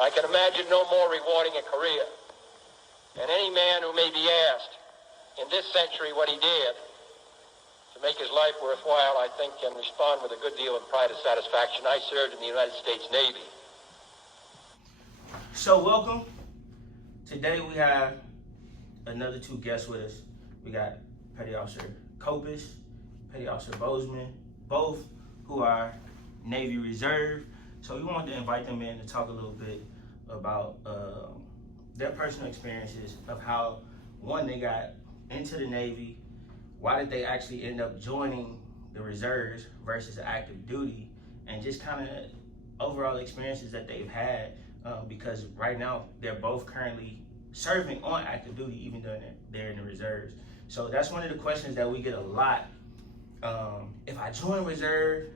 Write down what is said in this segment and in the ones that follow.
I can imagine no more rewarding a career. And any man who may be asked in this century what he did to make his life worthwhile, I think can respond with a good deal of pride and satisfaction. I served in the United States Navy. So welcome. Today we have another two guests with us. We got Petty Officer Copus, Petty Officer Bozeman, both who are Navy Reserve. So we wanted to invite them in to talk a little bit about their personal experiences of how, one, they got into the Navy, why did they actually end up joining the reserves versus active duty, and just kind of overall experiences that they've had, because right now they're both currently serving on active duty even though they're in the reserves. So that's one of the questions that we get a lot. If I join reserve,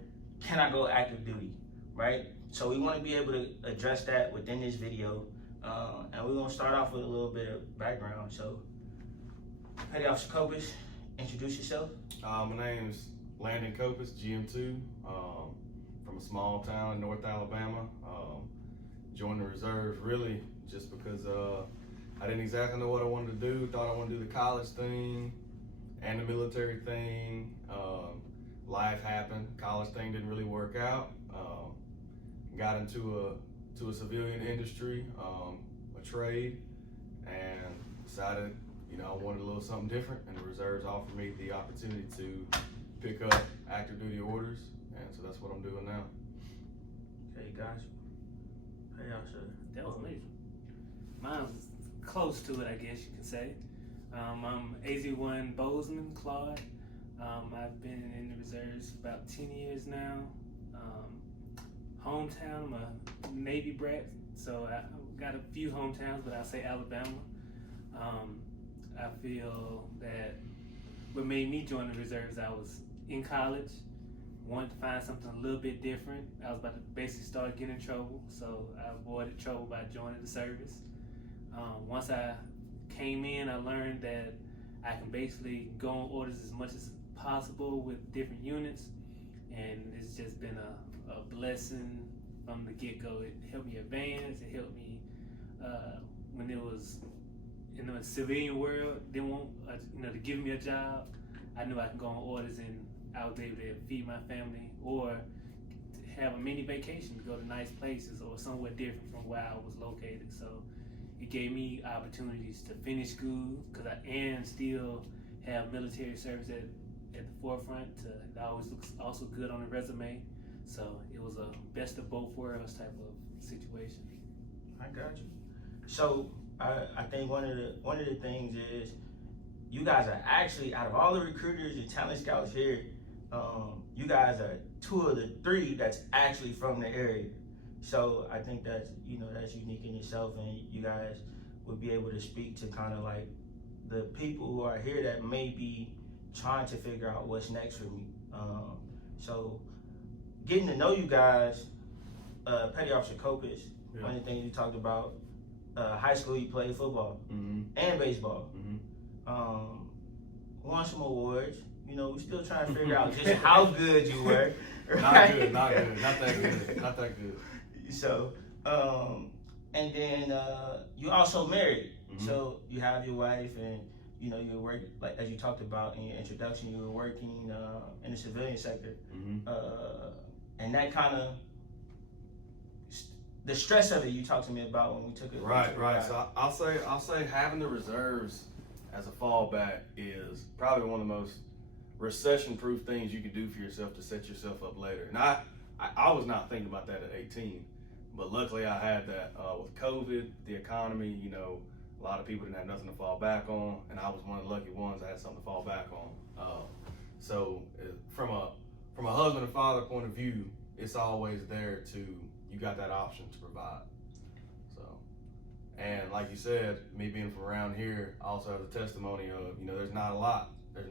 can I go active duty, right? So we want to be able to address that within this video, and we're going to start off with a little bit of background. So, Petty Officer Copus, introduce yourself. My name is Landon Copus, GM2, from a small town in North Alabama. Joined the reserves really just because I didn't exactly know what I wanted to do. Thought I wanted to do the college thing and the military thing. Life happened. College thing didn't really work out. Got into a civilian industry, a trade, and decided, I wanted a little something different, and the reserves offered me the opportunity to pick up active duty orders, and so that's what I'm doing now. Okay, guys. Petty Officer. That was amazing. Mine's close to it, I guess you can say. I'm AZ1 Bozeman, Claude. I've been in the reserves for about 10 years now. Hometown, I'm a Navy brat, so I got a few hometowns, but I say Alabama. I feel that what made me join the reserves, I was in college, wanted to find something a little bit different. I was about to basically start getting in trouble, so I avoided trouble by joining the service. Once I came in, I learned that I can basically go on orders as much as possible with different units, and it's just been a blessing from the get-go. It helped me advance. It helped me when it was in the civilian world, didn't want to give me a job. I knew I could go on orders and I was able to feed my family or to have a mini vacation to go to nice places or somewhere different from where I was located. So it gave me opportunities to finish school and still have military service at the forefront. It always looks also good on the resume. So it was a best of both worlds type of situation. I got you. So I think one of the things is you guys are actually, out of all the recruiters and talent scouts here, you guys are two of the three that's actually from the area. So I think that's that's unique in itself, and you guys would be able to speak to kind of like the people who are here that may be trying to figure out what's next for me. So getting to know you guys, Petty Officer Copus, Yeah. one of the things you talked about, high school you played football and baseball. Won some awards. We're still trying to figure out just how good you were. Right? Not good, not that good. So, and then you also married. So you have your wife, and you were working, like as you talked about in your introduction, you were working in the civilian sector, and that kind of the stress of it you talked to me about when we took it. Right. So I'll say having the reserves as a fallback is probably one of the most recession-proof things you can do for yourself to set yourself up later. And I was not thinking about that at 18, but luckily I had that with COVID, the economy. A lot of people didn't have nothing to fall back on, and I was one of the lucky ones. I had something to fall back on. So from a husband and father point of view, it's always there you got that option to provide. So, and like you said, me being from around here, I also have the testimony of, there's not a lot. They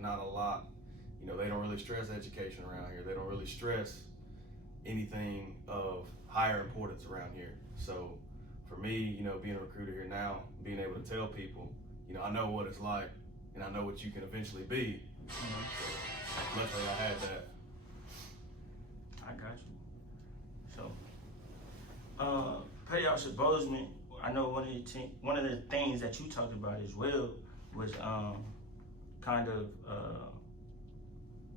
don't really stress education around here. They don't really stress anything of higher importance around here. So for me, being a recruiter here now, being able to tell people, I know what it's like, and I know what you can eventually be. So luckily I had that. I got you. So Petty Officer Bozeman, I know one of the things that you talked about as well was kind of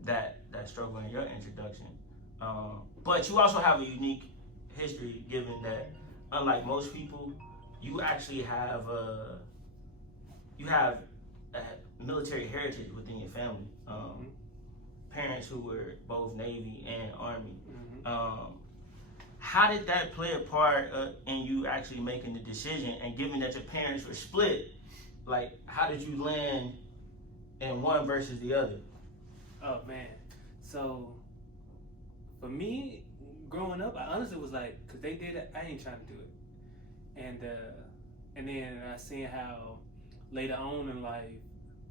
that struggle in your introduction. But you also have a unique history, given that unlike most people, you actually have a military heritage within your family. Parents who were both Navy and Army. How did that play a part in you actually making the decision? And given that your parents were split, like, how did you land in one versus the other? Oh man, so for me, growing up, I honestly was like, cause they did it, I ain't trying to do it, and then I seen how later on in life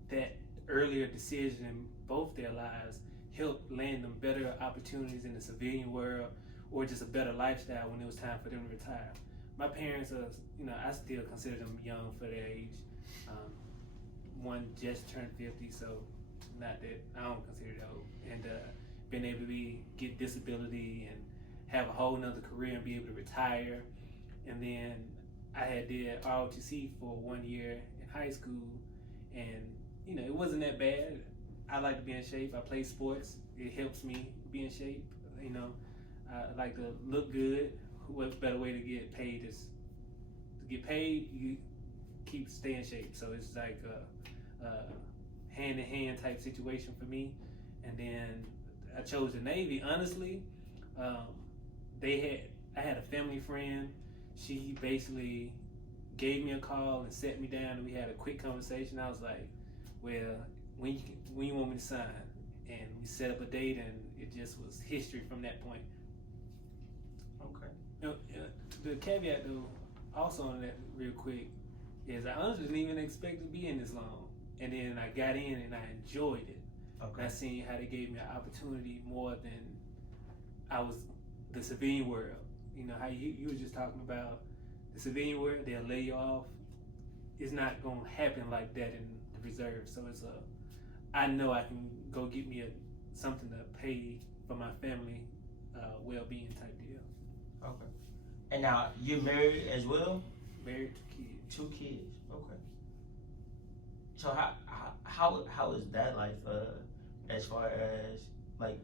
that earlier decision in both their lives helped land them better opportunities in the civilian world or just a better lifestyle when it was time for them to retire. My parents are, I still consider them young for their age. One just turned 50, so not that I don't consider it old. And being able to get disability and have a whole nother career and be able to retire. And then I had did ROTC for 1 year in high school, and it wasn't that bad. I like to be in shape. I play sports. It helps me be in shape. I like to look good. What better way to get paid is to get paid? You stay in shape. So it's like a hand-in-hand type situation for me. And then I chose the Navy. Honestly, I had a family friend. She basically gave me a call and set me down, and we had a quick conversation. I was like, well, when you want me to sign? And we set up a date, and it just was history from that point. Okay. The caveat, though, also on that real quick, is I honestly didn't even expect to be in this long. And then I got in and I enjoyed it. Okay. And I seen how they gave me an opportunity more than I was the civilian world. How you were just talking about the civilian world, they'll lay you off. It's not going to happen like that in the reserve. So I know I can go get me something to pay for my family well-being type deal. Okay. And now you're married as well? Married, 2 kids. 2 kids. Okay. So how is that life? As far as like,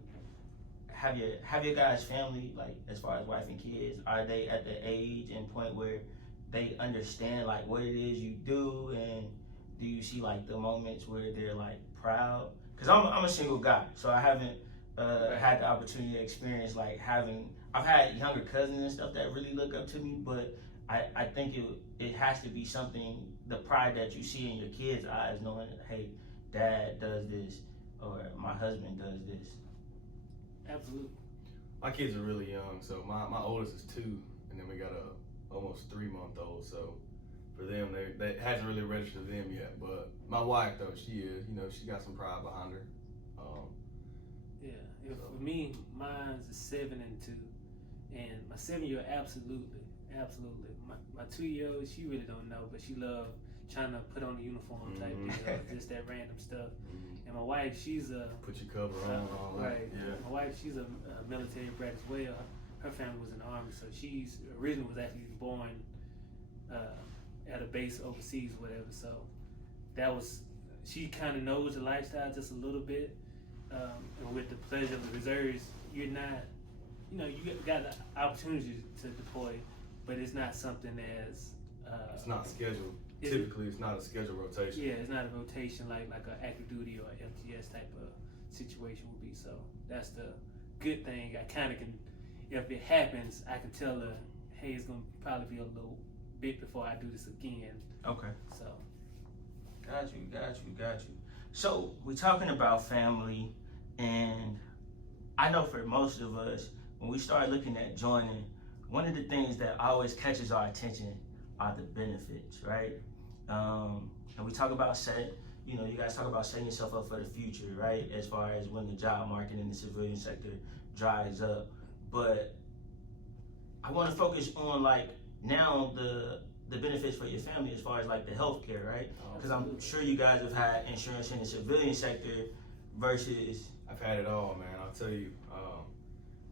have your guys' family, like as far as wife and kids, are they at the age and point where they understand like what it is you do, and do you see like the moments where they're like proud? Because I'm a single guy, so I haven't had the opportunity to experience like I've had younger cousins and stuff that really look up to me, but I think it has to be something, the pride that you see in your kids' eyes, knowing, hey, dad does this, or my husband does this. Absolutely. My kids are really young, so my oldest is 2, and then we got a almost 3-month-old. So for them, that hasn't really registered to them yet. But my wife, though, she is, she got some pride behind her. Yeah. For me, mine's a 7 and 2, and my 7-year-old, absolutely. My 2-year-old, she really don't know, but she love trying to put on a uniform type deal, just that random stuff. And my wife, she's a put your cover on, all that. Right. Yeah. My wife, she's a military brat as well. Her family was in the Army, so she's originally was actually born at a base overseas, or whatever. So she kind of knows the lifestyle just a little bit. And with the pleasure of the reserves, you're not, you got the opportunity to deploy, but it's not something as it's not scheduled. Typically, it's not a scheduled rotation. Yeah, it's not a rotation like an active duty or FTS type of situation would be. So that's the good thing. I kind of can, if it happens, I can tell her, hey, it's gonna probably be a little bit before I do this again. Okay. So. Got you. So we're talking about family, and I know for most of us, when we start looking at joining, one of the things that always catches our attention are the benefits, right? And we talk about you guys talk about setting yourself up for the future, right? As far as when the job market in the civilian sector dries up. But I want to focus on like now the benefits for your family as far as like the healthcare, right? Because I'm sure you guys have had insurance in the civilian sector versus. I've had it all, man. I'll tell you.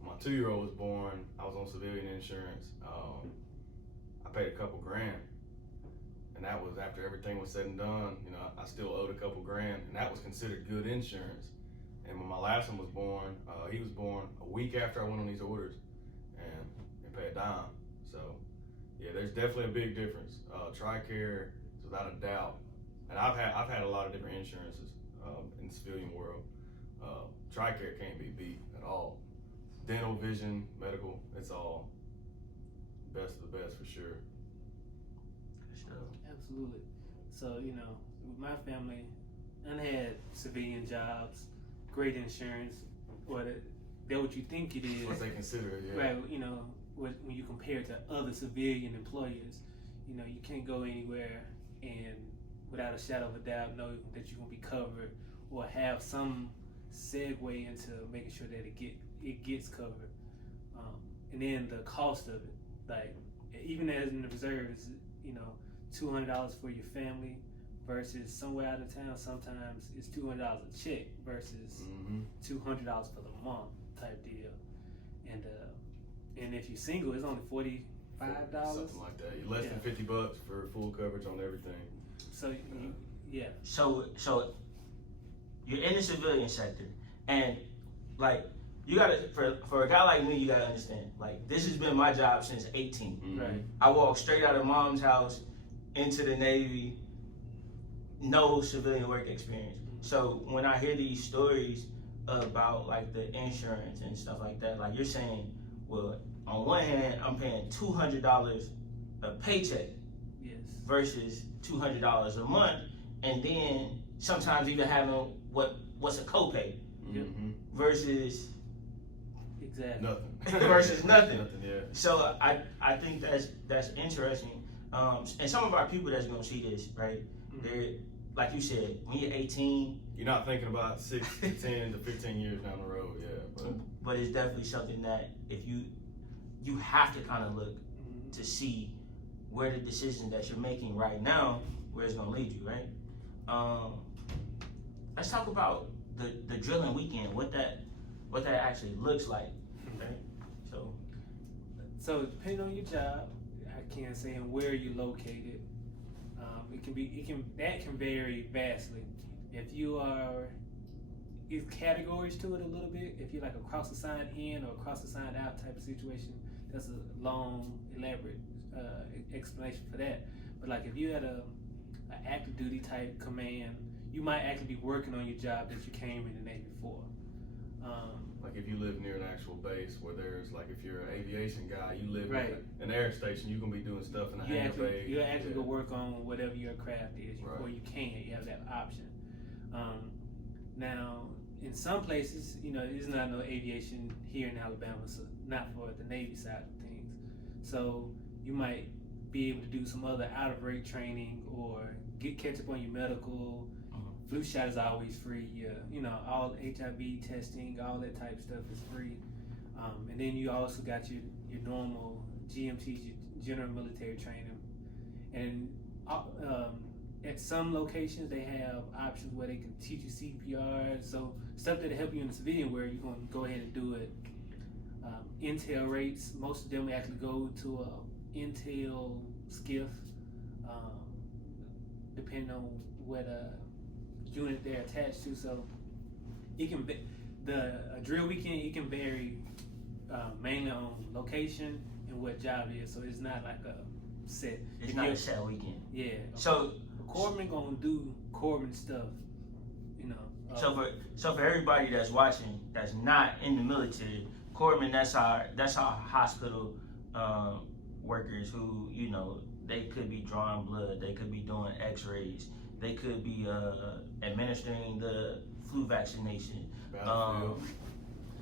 My 2-year-old was born. I was on civilian insurance. I paid a couple grand, and that was after everything was said and done. You know, I still owed a couple grand, and that was considered good insurance. And when my last one was born, he was born a week after I went on these orders, and paid a dime. So yeah, there's definitely a big difference. TRICARE is without a doubt, and I've had a lot of different insurances in the civilian world. TRICARE can't be beat at all. Dental, vision, medical, it's all best of the best for sure. Absolutely. So, you know, with my family, I had civilian jobs, great insurance, or they're what you think it is. What they consider it, yeah. Right, you know, when you compare it to other civilian employers, you know, you can't go anywhere and without a shadow of a doubt know that you're going to be covered or have some segue into making sure that it gets covered. And then the cost of it, like even as in the reserves, you know, $200 for your family versus somewhere out of town, sometimes it's $200 a check versus $200 for the month type deal. And if you're single, it's only $45. Something like that. You're less than $50 for full coverage on everything. So yeah. So you're in the civilian sector, and like you gotta for a guy like me, you gotta understand. Like this has been my job since 18. Right. I walked straight out of mom's house into the Navy, no civilian work experience. So when I hear these stories about like the insurance and stuff like that, like you're saying, well, on one hand, I'm paying $200 a paycheck versus $200 a month, and then sometimes even having what's a copay versus nothing versus nothing. Yeah. So I think that's interesting. And some of our people that's gonna see this, right? They're like you said, when you're 18, you're not thinking about 6 to 10 to 15 years down the road, but it's definitely something that if you have to kind of look to see where the decision that you're making right now, where it's gonna lead you, right? Let's talk about the drilling weekend, what that actually looks like, right? So depending on your job, I can't say where you're located. That can vary vastly. If you are, it's categories to it a little bit. If you're like a cross assigned in or cross assigned out type of situation, that's a long, elaborate explanation for that. But like if you had an active duty type command, you might actually be working on your job that you came in the Navy for. Like if you live near an actual base where there's like, if you're an aviation guy, you live right. in an air station, you're gonna be doing stuff in a hangar bay. You actually go work on whatever your craft is, or you can. You have that option. Now, in some places, you know, there's not no aviation here in Alabama, so not for the Navy side of things. So you might be able to do some other out-of-rate training or catch up on your medical. Flu shot is always free. You know, all HIV testing, all that type of stuff is free. And then you also got your normal GMTs, your general military training. And at some locations, they have options where they can teach you CPR. So stuff that'll help you in the civilian where you're going to go ahead and do it. Intel rates, most of them actually go to a Intel skiff, depending on what unit they're attached to. So it can a drill weekend, it can vary mainly on location and what job it is. So it's not like a set. It's not a set weekend. Yeah. So corpsmen gonna do corpsman stuff, you know. So for everybody that's watching, that's not in the military, corpsmen, that's our hospital workers who, you know, they could be drawing blood, they could be doing X-rays, they could be administering the flu vaccination.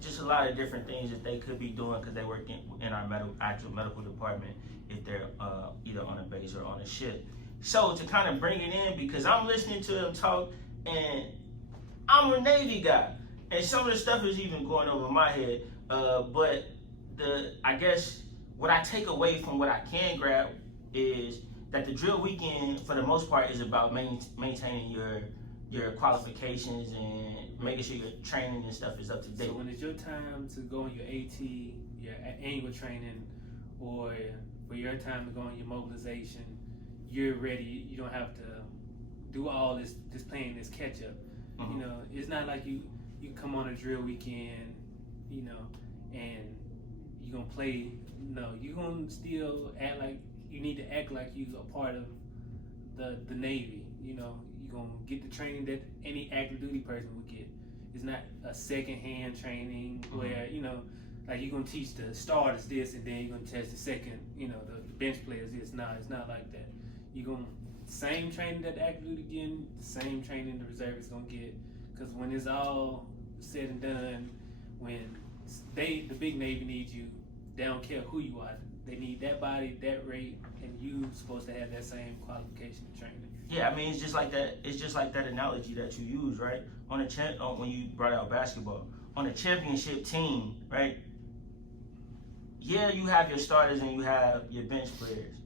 Just a lot of different things that they could be doing because they work in our actual medical department if they're either on a base or on a ship. So to kind of bring it in, because I'm listening to them talk and I'm a Navy guy and some of the stuff is even going over my head, but I guess what I take away from what I can grab is that the drill weekend, for the most part, is about maintaining your qualifications and making sure your training and stuff is up to date. So when it's your time to go on your AT, your annual training, or for your time to go on your mobilization, you're ready. You don't have to do all this playing this catch up. You know, it's not like you come on a drill weekend, you know, and you're gonna play. No, you're gonna still act like you need to act like you're a part of the Navy. You know, you're gonna get the training that any active duty person would get. It's not a second-hand training where, you know, like you're gonna teach the starters this and then you're gonna test the second, you know, the bench players this. No, it's not like that. You're gonna same training that the active duty getting, the same training the reservists gonna get. Because when it's all said and done, when the big Navy needs you, they don't care who you are. They need that body, that rate, and you supposed to have that same qualification and training. Yeah, I mean, it's just like that. It's just like that analogy that you use, right? On a when you brought out basketball, on a championship team, right? Yeah, you have your starters and you have your bench players,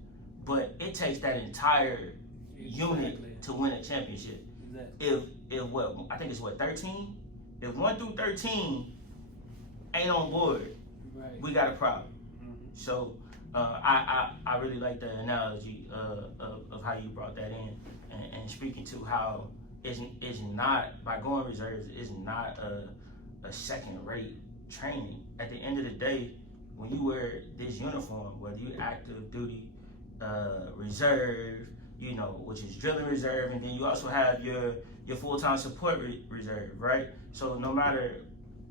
but it takes that entire unit to win a championship. Exactly. If what I think it's 13. If 1 through 13 ain't on board, Right. we got a problem. So I really like the analogy of how you brought that in and speaking to how it's not, by going reserves, it's not a second rate training. At the end of the day, when you wear this uniform, whether you active duty, reserve, you know, which is drilling reserve, and then you also have your full-time support reserve, right? So no matter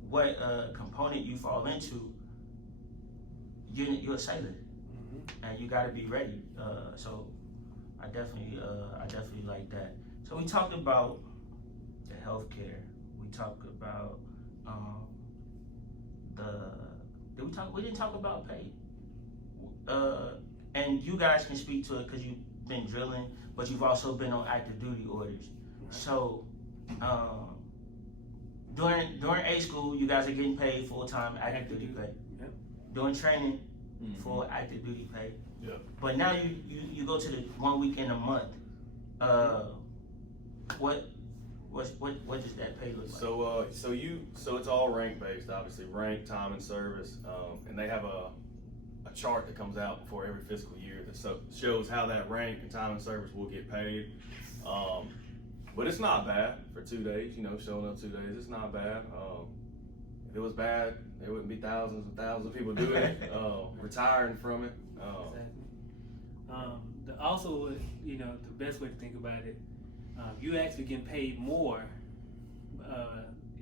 what component you fall into, you're a sailor, and you got to be ready. So I definitely like that. So we talked about the healthcare. We talked about we didn't talk about pay. And you guys can speak to it because you've been drilling, but you've also been on active duty orders. Right. So during A school, you guys are getting paid full-time active duty pay. Yep. During training, full active duty pay. Yeah. But now you go to the 1 week in a month. What does that pay look like? So it's all rank based, obviously, rank, time, and service, and they have a chart that comes out before every fiscal year that shows how that rank and time and service will get paid. But it's not bad for 2 days. You know, showing up 2 days, it's not bad. If it was bad, there wouldn't be thousands and thousands of people doing it, retiring from it. Exactly. Also, you know, the best way to think about it, you actually getting paid more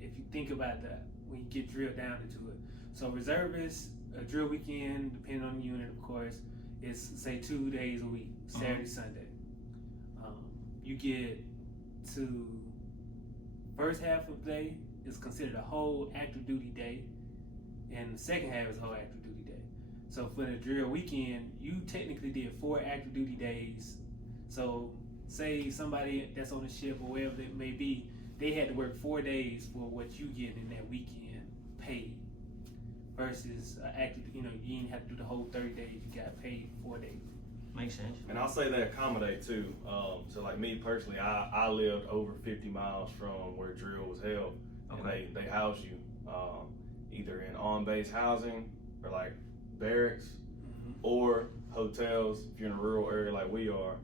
if you think about that when you get drilled down into it. So reservists, a drill weekend, depending on the unit, of course, is say 2 days a week, Saturday, Sunday. You get to first half of the day is considered a whole active duty day, and the second half is a whole active duty day. So for the drill weekend, you technically did 4 active duty days. So say somebody that's on the ship or wherever it may be, they had to work 4 days for what you get in that weekend paid. Versus active, you know, you didn't have to do the whole 30 days. You got paid 4 days. Makes sense. And I'll say they accommodate too. So like me personally, I lived over 50 miles from where drill was held. Okay. And they house you either in on-base housing or like barracks or hotels. If you're in a rural area like we are,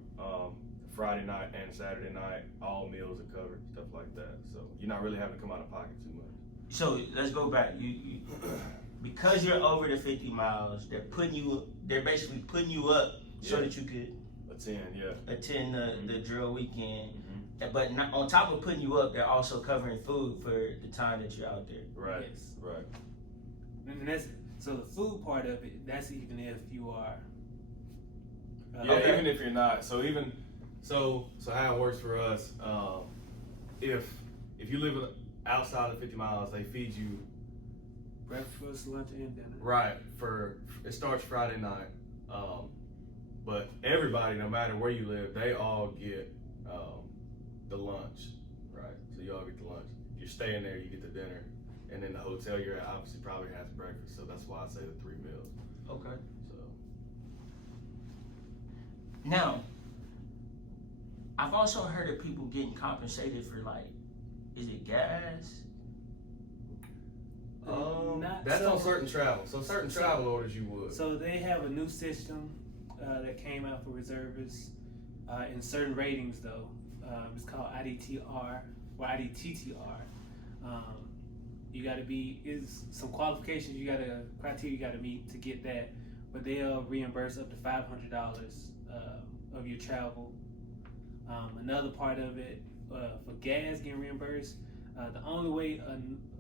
Friday night and Saturday night, all meals are covered, stuff like that. So you're not really having to come out of pocket too much. So let's go back. You because you're over the 50 miles, they're basically putting you up so that you could attend the drill weekend. But not, on top of putting you up, they're also covering food for the time that you're out there. Right. Yes. Right. And that's so the food part of it. That's even if you are. Even if you're not. So how it works for us, if you live outside of 50 miles, they feed you breakfast, lunch, and dinner. Right. It starts Friday night, but everybody, no matter where you live, they all get the lunch. Right. So you all get the lunch. If you're staying there, you get the dinner, and then the hotel you're at obviously probably has breakfast. So that's why I say the 3 meals. Okay. So now, I've also heard of people getting compensated for, like, is it gas? That's on certain travel. So certain travel orders you would. So they have a new system that came out for reservists in certain ratings, though. It's called IDTR or IDTTR. You got to is some qualifications criteria you got to meet to get that, but they'll reimburse up to $500 of your travel. Another part of it, for gas getting reimbursed, the only way a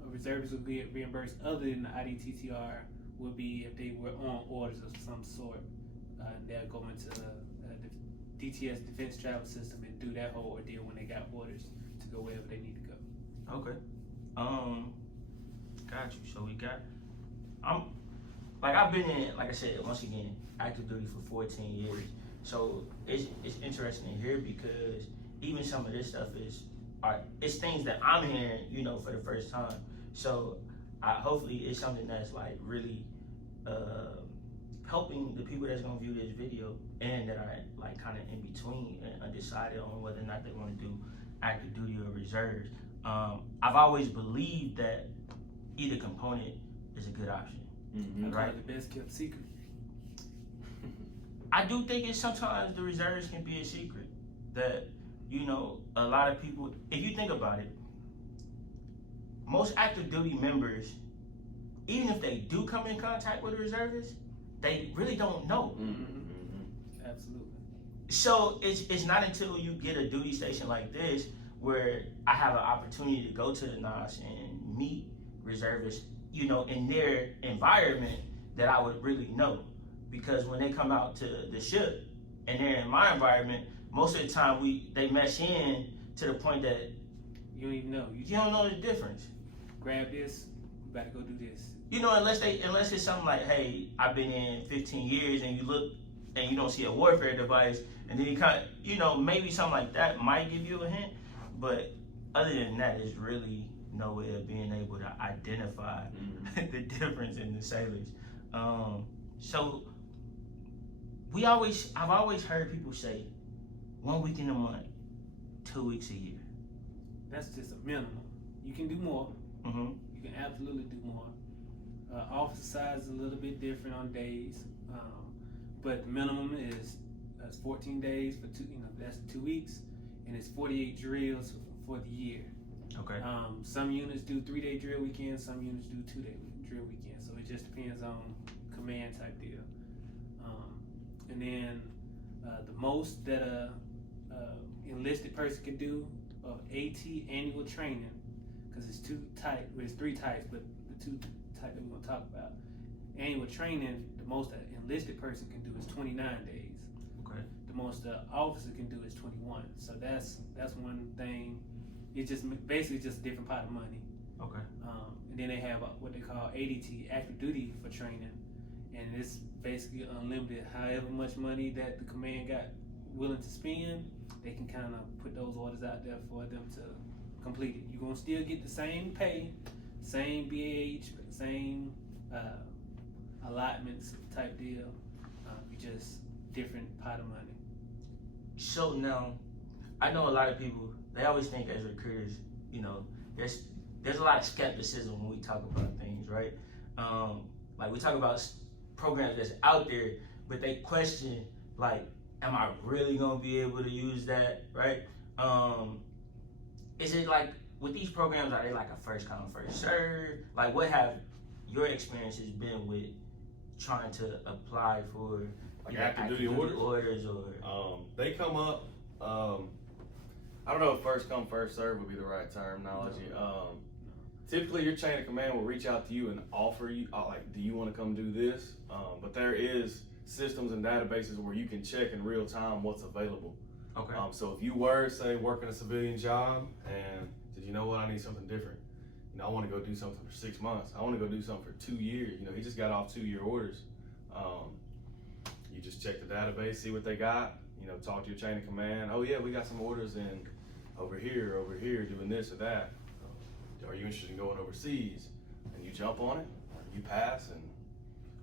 reservist will get reimbursed other than the IDTTR would be if they were on orders of some sort. They'll go into the DTS Defense Travel System and do that whole ordeal when they got orders to go wherever they need to go. Okay. Got you. So we got, I've been in, like I said, once again, active duty for 14 years. So it's interesting to hear because even some of this stuff it's things that I'm hearing, for the first time. So hopefully it's something that's like really helping the people that's gonna view this video and that are like kind of in between and undecided on whether or not they want to do active duty or reserves. I've always believed that either component is a good option. Right? The best kept secret. I do think sometimes the reserves can be a secret that, a lot of people, if you think about it, most active duty members, even if they do come in contact with a reservist, they really don't know. Absolutely. So it's not until you get a duty station like this where I have an opportunity to go to the NOS and meet reservists, in their environment that I would really know. Because when they come out to the ship and they're in my environment, most of the time they mesh in to the point that you don't even know. You don't know the difference. Grab this, you gotta go do this. Unless it's something like, hey, I've been in 15 years and you look and you don't see a warfare device, and then you kind of, maybe something like that might give you a hint. But other than that, there's really no way of being able to identify the difference in the sailors. So I've always heard people say 1 week in a month, 2 weeks a year. That's just a minimum. You can do more. You can absolutely do more. Officer size is a little bit different on days, but the minimum is 14 days for that's 2 weeks, and it's 48 drills for the year. Okay. Some units do 3-day drill weekends, some units do 2-day drill weekends. So it just depends on command type deal. And then the most that a enlisted person can do of AT annual training, because it's three types, but the two types that we're gonna talk about. Annual training, the most an enlisted person can do is 29 days. Okay. The most the officer can do is 21. So that's one thing. It's just basically just a different pot of money. Okay. And then they have what they call ADT, active duty for training, and it's basically unlimited. However much money that the command got willing to spend, they can kind of put those orders out there for them to complete it. You're gonna still get the same pay, same BAH, same allotments type deal. You just different pot of money. So now, I know a lot of people, they always think as recruiters, there's a lot of skepticism when we talk about things, right? Like we talk about programs that's out there, but they question, like, am I really gonna be able to use that, right? Is it like, with these programs, are they like a first come, first serve? Like, what have your experiences been with trying to apply for active duty orders or they come up, I don't know if first come, first serve would be the right terminology. Typically your chain of command will reach out to you and offer you, like, do you want to come do this? But there is systems and databases where you can check in real time what's available. Okay. So if you were, say, working a civilian job and said, you know what, I need something different. I want to go do something for 6 months. I want to go do something for 2 years. He just got off 2-year orders. You just check the database, see what they got. Talk to your chain of command. Oh yeah, we got some orders in over here, doing this or that. Are you interested in going overseas? And you jump on it, you pass, and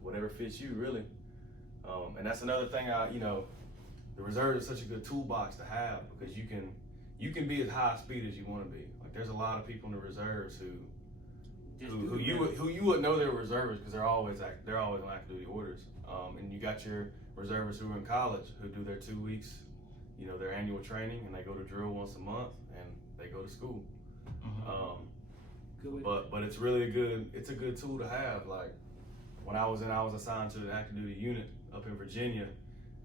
whatever fits you, really. And that's another thing. The reserve is such a good toolbox to have because you can be as high speed as you want to be. Like, there's a lot of people in the reserves who you wouldn't know they're reservists because they're always on active duty orders. And you got your reservists who are in college who do their 2 weeks, you know, their annual training, and they go to drill once a month, and they go to school. Good. But it's really it's a good tool to have. Like when I was assigned to the active duty unit up in Virginia,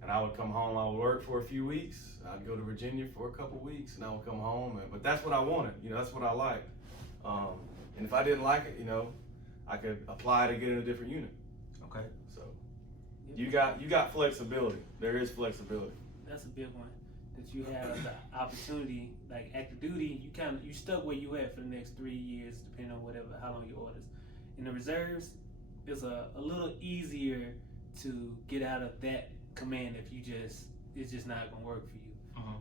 and I would come home. I would work for a few weeks. I'd go to Virginia for a couple weeks, and I would come home. But that's what I wanted. You know, that's what I liked. And if I didn't like it, you know, I could apply to get in a different unit. Okay. So you got flexibility. There is flexibility. That's a big one. That you have the opportunity, like active duty, you stuck where you at for the next 3 years, depending on how long your orders. In the reserves, it's a little easier to get out of that command if it's just not gonna work for you.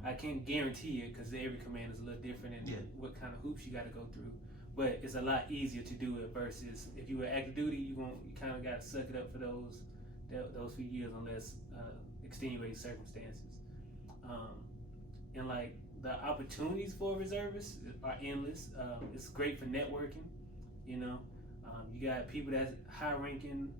I can't guarantee it because every command is a little different and what kind of hoops you got to go through. But it's a lot easier to do it versus if you were active duty, you kind of got to suck it up for those few years unless extenuating circumstances. And like the opportunities for reservists are endless. It's great for networking. You know, you got people that's high ranking.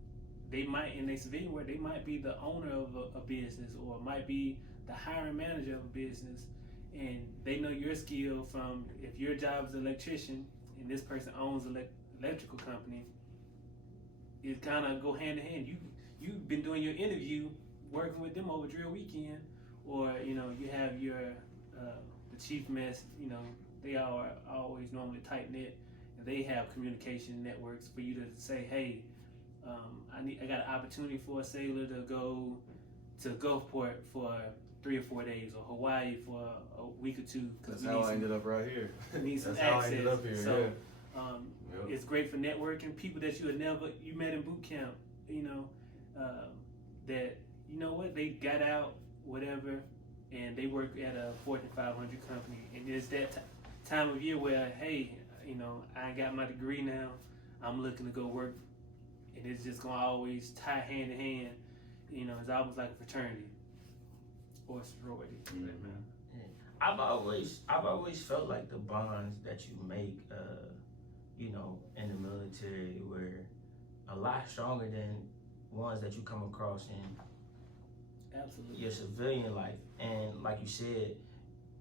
They might in their civilian work, they might be the owner of a business or might be the hiring manager of a business, and they know your skill from if your job is an electrician and this person owns an electrical company. It kind of go hand in hand. You've been doing your interview, working with them over drill weekend, or you know you have your the chief mess. You know they are always normally tight knit, and they have communication networks for you to say, hey, I got an opportunity for a sailor to go to Gulfport for 3 or 4 days, or Hawaii for a week or two. That's how I ended up right here. Need some That's access. how I ended up here. So, Yep. it's great for networking. People that you met in boot camp, you know, that you know what they got out, whatever, and they work at a Fortune 500 company, and it's that time of year where, hey, you know, I got my degree now, I'm looking to go work, and it's just gonna always tie hand in hand. You know, it's almost like a fraternity or a sorority. I've always felt like the bonds that you make, you know, in the military were a lot stronger than ones that you come across in Absolutely. your civilian life. And like you said,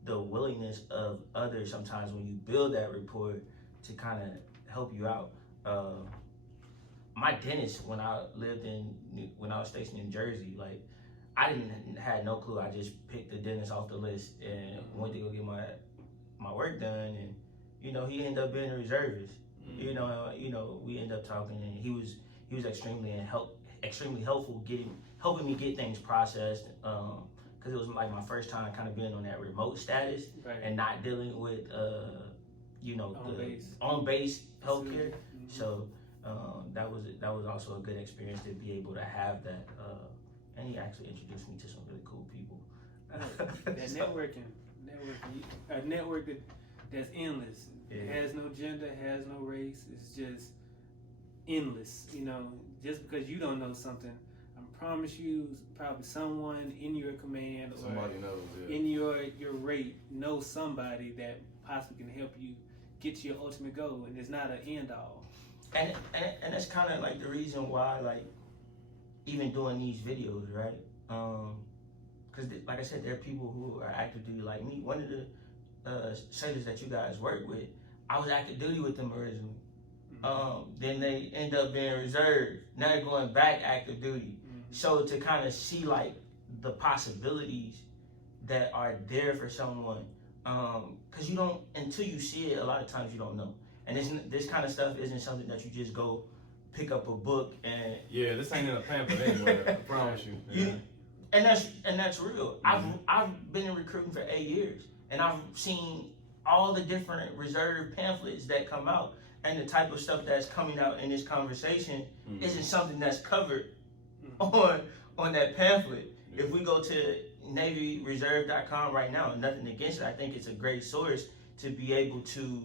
the willingness of others sometimes when you build that rapport to kind of help you out. My dentist, when I was stationed in Jersey, like I had no clue. I just picked the dentist off the list and went to go get my work done, and you know he ended up being a reservist. You know, we ended up talking, and he was extremely helpful helping me get things processed. Because it was like my first time kind of being on that remote status and not dealing with you know on base healthcare. So that was also a good experience to be able to have that. And he actually introduced me to some really cool people. That networking, a network that's endless. Yeah. It has no gender, it has no race. It's just endless. You know, just because you don't know something, I promise you, probably someone in your command or Somebody knows, in your rate knows somebody that possibly can help you get to your ultimate goal, and it's not an end all. And that's kind of like the reason why, like, even doing these videos, right? Because like I said, there are people who are active duty like me. One of the sailors that you guys work with, I was active duty with them originally. Then they end up being reserved. Now they're going back active duty. So to kind of see like the possibilities that are there for someone, because you don't, until you see it, a lot of times you don't know. And this kind of stuff isn't something that you just go pick up a book and this ain't in a pamphlet anywhere. I promise you. Yeah. And that's real. I've been in recruiting for 8 years, and I've seen all the different reserve pamphlets that come out, and the type of stuff that's coming out in this conversation isn't something that's covered on that pamphlet. If we go to NavyReserve.com right now, nothing against it, I think it's a great source to be able to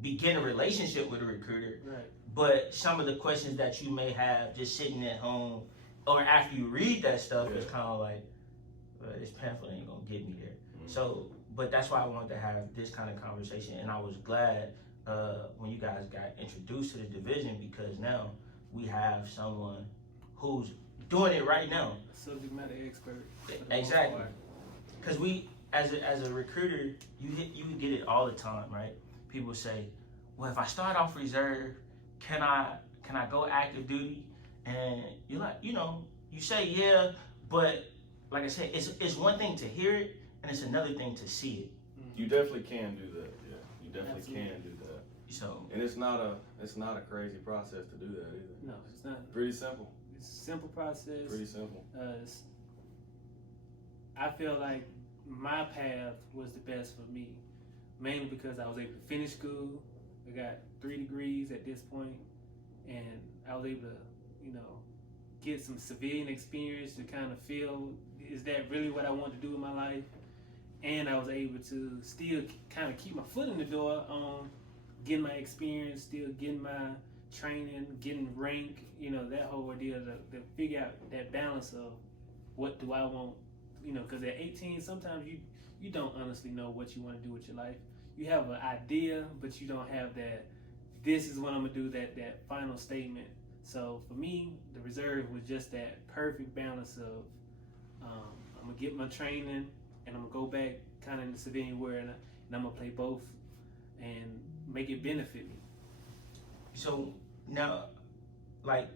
begin a relationship with a recruiter. Right. But some of the questions that you may have just sitting at home or after you read that stuff is kind of like, well, this pamphlet ain't gonna get me there. So, but that's why I wanted to have this kind of conversation, and I was glad when you guys got introduced to the division, because now we have someone who's doing it right now. Subject matter expert. for the most Exactly. part. Because we, as a recruiter, you get it all the time, right? People say, well, if I start off reserve, can I go active duty? And you're like, you say yeah, but like I said, it's one thing to hear it, and it's another thing to see it. You definitely can do that. Yeah, you definitely Absolutely. can do that. So, And it's not a crazy process to do that either. No, it's not. Pretty simple. It's a simple process. Pretty simple. I feel like my path was the best for me, mainly because I was able to finish school. I got 3 degrees at this point, and I was able to, get some civilian experience to kind of feel, is that really what I want to do in my life? And I was able to still kind of keep my foot in the door on getting my experience, still getting my training, getting rank, that whole ordeal to figure out that balance of what do I want, because at 18, sometimes you don't honestly know what you want to do with your life. You have an idea, but you don't have that, this is what I'm going to do, that final statement. So for me, the reserve was just that perfect balance of I'm going to get my training and I'm going to go back kind of in the civilian world and I'm going to play both and make it benefit me. So now, like,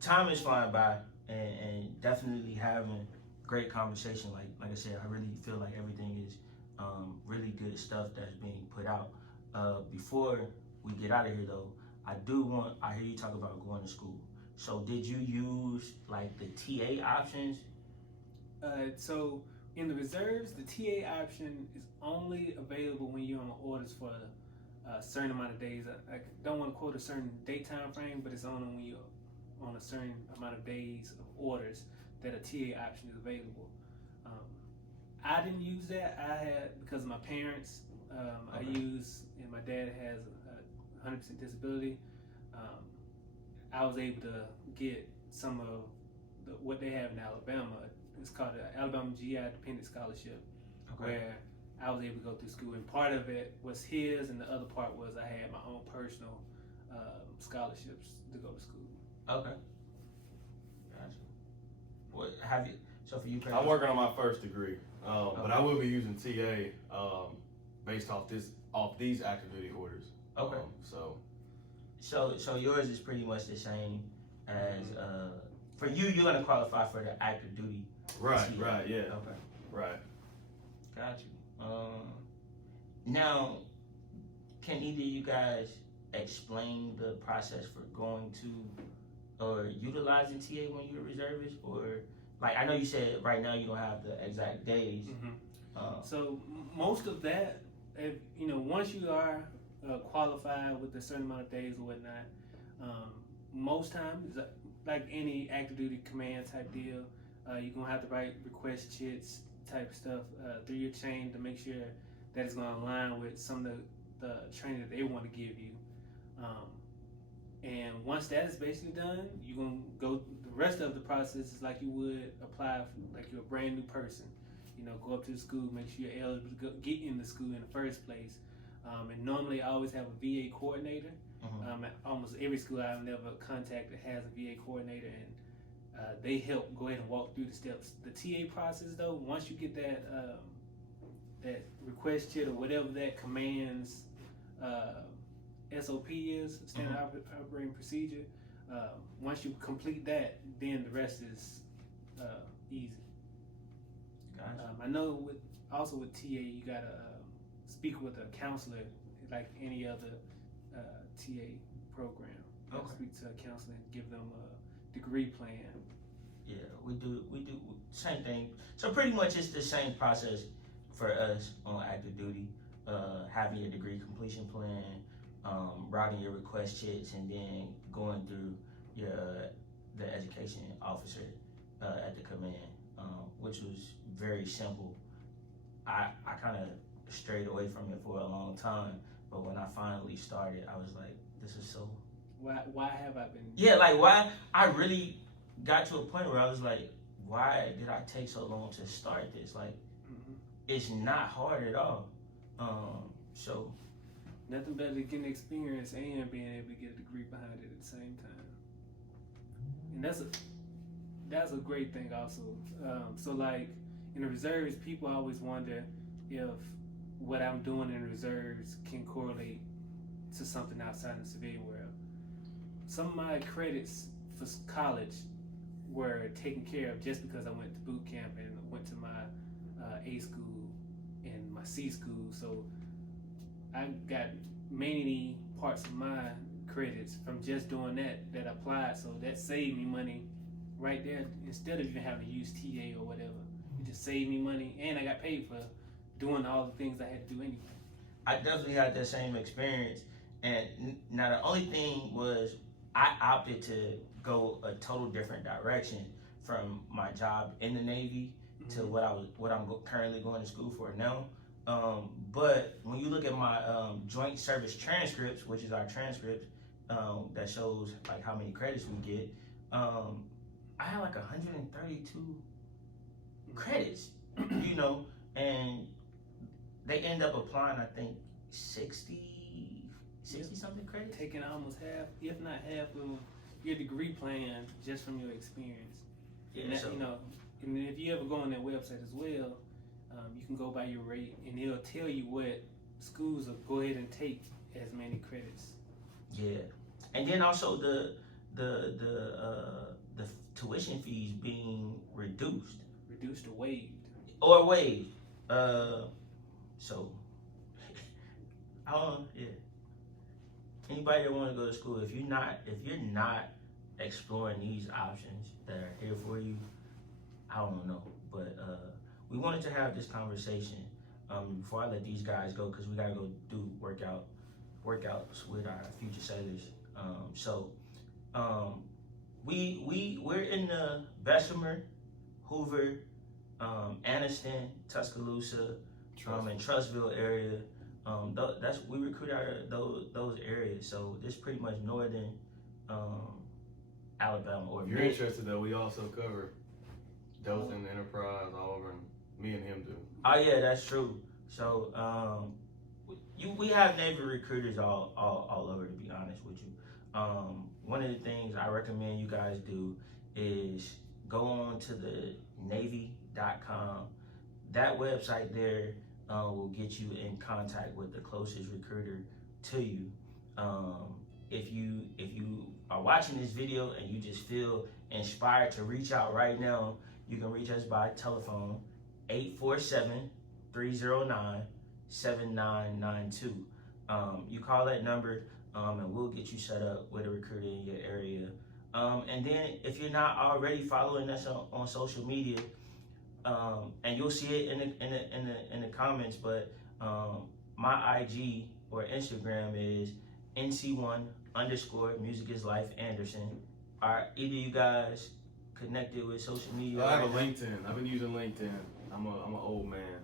time is flying by, and definitely having great conversation. Like I said, I really feel like everything is really good stuff that's being put out. Before we get out of here, though, I hear you talk about going to school. So did you use like the TA options? So in the reserves, the TA option is only available when you're on orders for a certain amount of days. I don't want to quote a certain date time frame, but it's only when you're on a certain amount of days of orders that a TA option is available. I didn't use that. I had, because of my parents, I used, and my dad has a 100% disability. I was able to get some of what they have in Alabama. It's called the Alabama GI Dependent Scholarship, where I was able to go through school. And part of it was his, and the other part was I had my own personal scholarships to go to school. Okay. Gotcha. What have you? So for you, I'm working on my first degree, but I will be using TA based off these active duty orders. Okay. So yours is pretty much the same as for you. You're gonna qualify for the active duty. Right. TA. Right. Yeah. Okay. Right. Got you. Now, can either of you guys explain the process for going to or utilizing TA when you're a reservist, or like I know you said right now you don't have the exact days. So most of that, if once you are qualified with a certain amount of days or whatnot, most times, like any active duty command type deal, you're gonna have to write request chits type stuff through your chain to make sure that it's gonna align with some of the training that they want to give you. And once that is basically done, you're gonna go. The rest of the process is like you would apply for, like you're a brand new person. Go up to the school, make sure you're eligible to get in the school in the first place. And normally I always have a VA coordinator. At almost every school I've never contacted has a VA coordinator, and they help go ahead and walk through the steps. The TA process, though, once you get that request chit or whatever that command's SOP is, standard operating procedure, once you complete that, then the rest is easy. Gotcha. I know with TA you gotta speak with a counselor like any other TA program. You gotta speak to a counselor and give them a degree plan. Yeah, we do same thing. So pretty much it's the same process for us on active duty. Having your degree completion plan, writing your request chits, and then going through the education officer at the command, which was very simple. I kind of strayed away from it for a long time, but when I finally started, I was like, this is so. Why have I been? Yeah, like why? I really got to a point where I was like, why did I take so long to start this? Like, it's not hard at all. So nothing better than getting experience and being able to get a degree behind it at the same time. And that's a great thing also. So like in the reserves, people always wonder if what I'm doing in reserves can correlate to something outside the civilian world. Some of my credits for college were taken care of just because I went to boot camp and went to my A school and my C school. So I got many parts of my credits from just doing that applied. So that saved me money right there instead of even having to use TA or whatever. It just saved me money, and I got paid for doing all the things I had to do anyway. I definitely had that same experience, and now the only thing was I opted to go a total different direction from my job in the Navy to what I'm currently going to school for now. But when you look at my joint service transcripts, which is our transcripts that shows like how many credits we get, I had like 132 credits, you know, and they end up applying, I think, 60 something credits. Taking almost half, if not half, of your degree plan just from your experience. Yeah, And that, so, you know, and then if you ever go on their website as well, you can go by your rate, and it'll tell you what schools will go ahead and take as many credits. yeah, and then also the tuition fees being reduced Reduced or waived. or waived. So I don't know. Yeah. Anybody that want to go to school, if you're not exploring these options that are here for you, I don't know. But we wanted to have this conversation before I let these guys go, because we gotta go do workouts with our future sailors. We're in the Bessemer, Hoover, Anniston, Tuscaloosa, and Trussville area. We recruit out of those areas. So this pretty much northern Alabama. Or If you're interested, though, we also cover Dothan, Enterprise, all over, and me and him do. Oh yeah, that's true. So we have Navy recruiters all over, to be honest with you. One of the things I recommend you guys do is go on to the Navy.com. That website there will get you in contact with the closest recruiter to you. If you are watching this video and you just feel inspired to reach out right now, you can reach us by telephone 847-309-7992. You call that number and we'll get you set up with a recruiter in your area. And then if you're not already following us on social media, and you'll see it in the comments, but my IG or Instagram is NC1_Music is Life Anderson. Are either you guys connected with social media? I have a LinkedIn. I've been using LinkedIn. I'm an old man.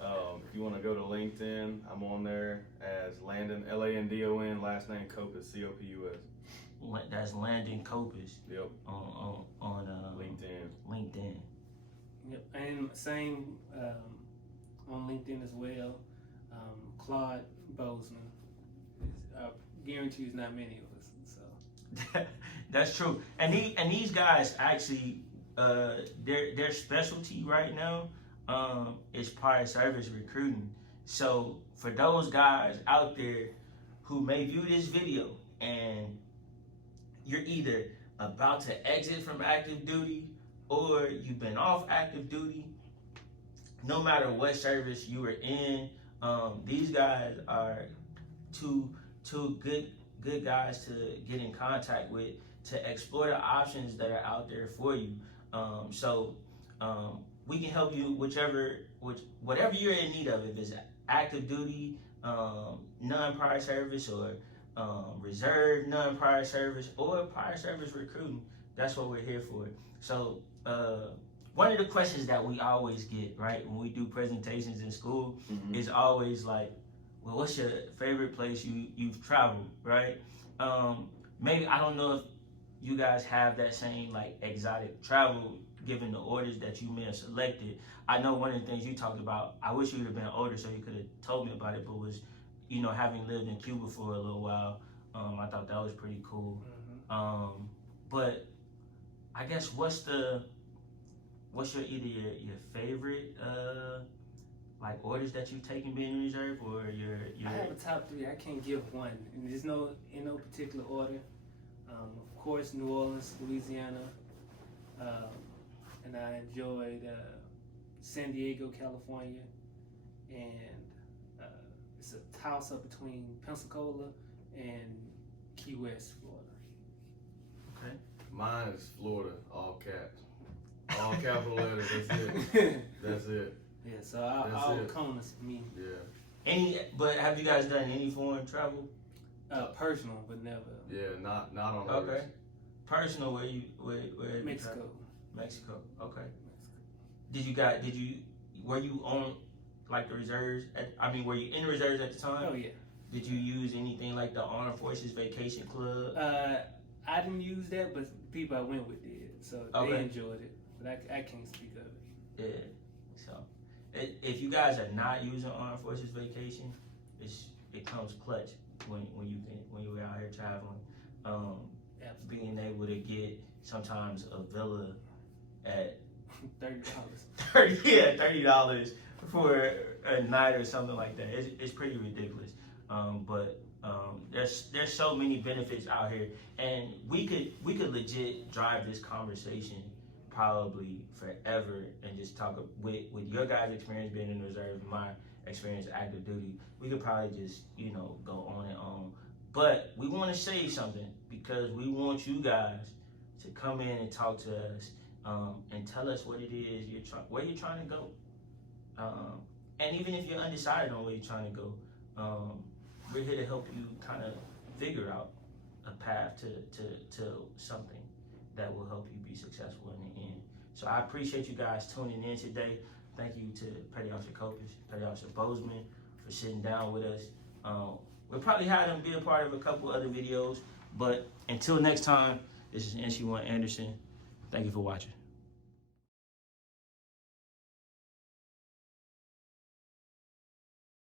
So, if you want to go to LinkedIn, I'm on there as Landon, Landon, last name Copus, Copus. That's Landon Copus. Yep. On LinkedIn. Yep. And same on LinkedIn as well. Claude Bozeman. I guarantee there's not many of us. So That's true. And these guys actually, their specialty right now is prior service recruiting. So for those guys out there who may view this video and you're either about to exit from active duty or you've been off active duty, no matter what service you were in, these guys are two good guys to get in contact with to explore the options that are out there for you. We can help you whatever you're in need of, if it's active duty, non-prior service, or reserve, non-prior service, or prior service recruiting. That's what we're here for. So one of the questions that we always get, right, when we do presentations in school, is always like, well, what's your favorite place you've traveled, right? Maybe, I don't know if you guys have that same like exotic travel given the orders that you may have selected. I know one of the things you talked about, I wish you would have been older so you could have told me about it, but was, having lived in Cuba for a little while, I thought that was pretty cool. But I guess what's your your favorite like orders that you've taken being in reserve, or your I have a top 3. I can't give one, and there's no in no particular order. Of course, New Orleans, Louisiana, and I enjoyed San Diego, California, and it's a toss-up between Pensacola and Key West, Florida. Okay. Mine is Florida, all caps. All capital letters, that's it. That's it. Yeah, so all Konas for me. Yeah. But have you guys done any foreign travel? Personal, but never. Yeah, not on Okay. orders. Personal, where have you Mexico. traveled? Mexico. Okay. Were you on like the reserves? Were you in the reserves at the time? Oh yeah. Did you use anything like the Armed Forces Vacation Club? I didn't use that, but the people I went with did, so Okay. they enjoyed it. But I can't speak of it. Yeah. So, if you guys are not using Armed Forces Vacation, it comes clutch when you're out here traveling. Absolutely. Being able to get sometimes a villa at $30. $30 for a night or something like that. It's pretty ridiculous. But there's so many benefits out here, and we could legit drive this conversation probably forever and just talk with your guys' experience being in the reserve, my experience active duty. We could probably just go on and on. But we want to say something because we want you guys to come in and talk to us and tell us what it is where you're trying to go. And even if you're undecided on where you're trying to go, we're here to help you kind of figure out a path to something that will help you be successful in the end. So I appreciate you guys tuning in today. Thank you to Petty Officer Kopis, Petty Officer Bozeman for sitting down with us. We'll probably have them be a part of a couple other videos, but until next time, this is NC1 Anderson. Thank you for watching.